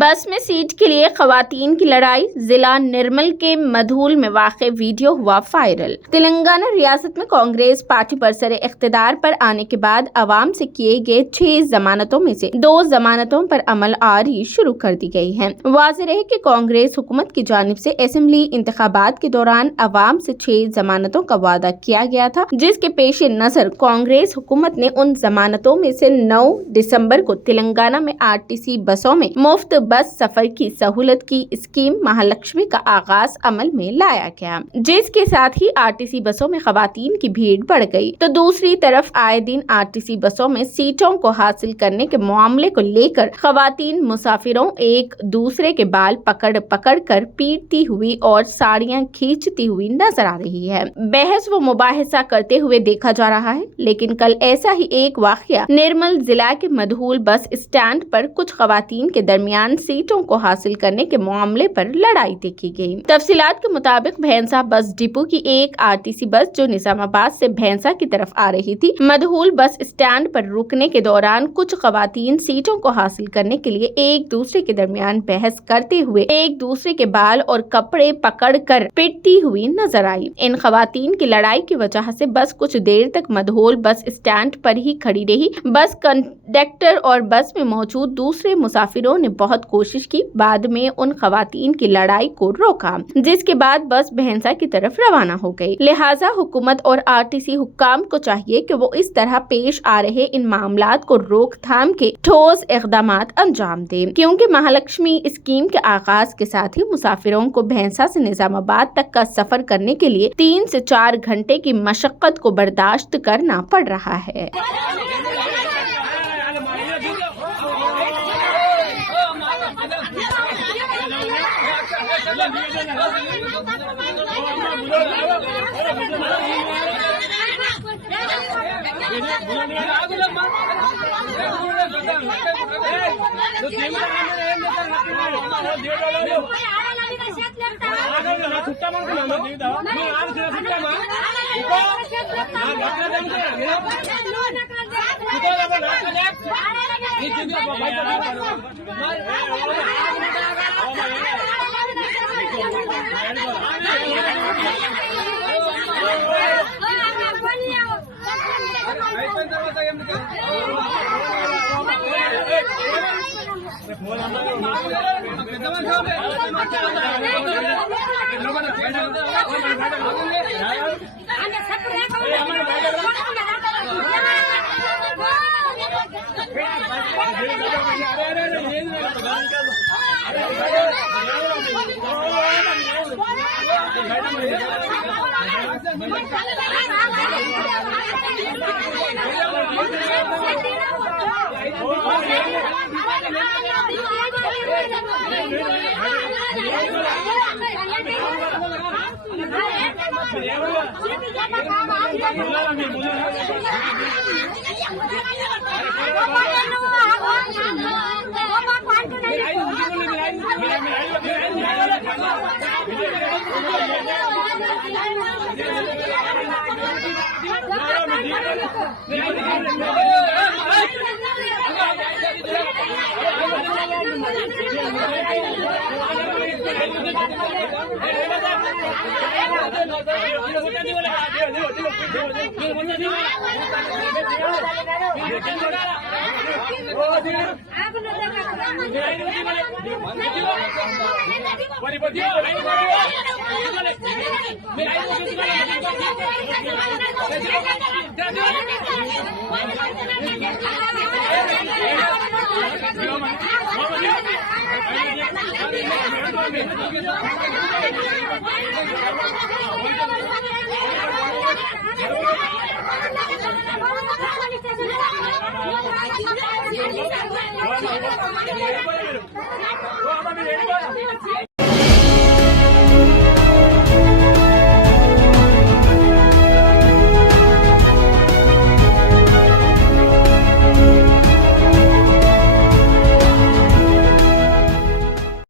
بس میں سیٹ کے لیے خواتین کی لڑائی، ضلع نرمل کے مدھول میں واقع ویڈیو ہوا وائرل۔ تلنگانہ ریاست میں کانگریس پارٹی برسر اقتدار پر آنے کے بعد عوام سے کیے گئے 6 ضمانتوں میں سے 2 ضمانتوں پر عمل آوری شروع کر دی گئی ہے۔ واضح رہے کہ کانگریس حکومت کی جانب سے اسمبلی انتخابات کے دوران عوام سے 6 ضمانتوں کا وعدہ کیا گیا تھا، جس کے پیش نظر کانگریس حکومت نے ان ضمانتوں میں سے 9 دسمبر کو تلنگانہ میں RTC بسوں میں مفت بس سفر کی سہولت کی اسکیم مہالکشمی کا آغاز عمل میں لایا گیا، جس کے ساتھ ہی RTC بسوں میں خواتین کی بھیڑ بڑھ گئی۔ تو دوسری طرف آئے دن RTC بسوں میں سیٹوں کو حاصل کرنے کے معاملے کو لے کر خواتین مسافروں ایک دوسرے کے بال پکڑ کر پیٹتی ہوئی اور ساڑیاں کھینچتی ہوئی نظر آ رہی ہے۔ بحث و مباحثہ کرتے ہوئے دیکھا جا رہا ہے، لیکن کل ایسا ہی ایک واقعہ نرمل ضلع کے مدھول بس اسٹینڈ پر کچھ خواتین کے درمیان سیٹوں کو حاصل کرنے کے معاملے پر لڑائی دیکھی گئی۔ تفصیلات کے مطابق بھینسا بس ڈپو کی ایک RTC بس جو نظام آباد سے بھینسا کی طرف آ رہی تھی، مدھول بس اسٹینڈ پر رکنے کے دوران کچھ خواتین سیٹوں کو حاصل کرنے کے لیے ایک دوسرے کے درمیان بحث کرتے ہوئے ایک دوسرے کے بال اور کپڑے پکڑ کر پیٹتی ہوئی نظر آئی۔ ان خواتین کی لڑائی کی وجہ سے بس کچھ دیر تک مدھول بس اسٹینڈ پر ہی کھڑی رہی۔ بس کنڈکٹر اور بس میں موجود دوسرے مسافروں نے بہت کوشش کی، بعد میں ان خواتین کی لڑائی کو روکا، جس کے بعد بس بھینسا کی طرف روانہ ہو گئی۔ لہٰذا حکومت اور RTC حکام کو چاہیے کہ وہ اس طرح پیش آ رہے ان معاملات کو روک تھام کے ٹھوس اقدامات انجام دیں، کیونکہ مہالکشمی اسکیم کے آغاز کے ساتھ ہی مسافروں کو بھینسا سے نظام آباد تک کا سفر کرنے کے لیے 3 سے 4 گھنٹے کی مشقت کو برداشت کرنا پڑ رہا ہے۔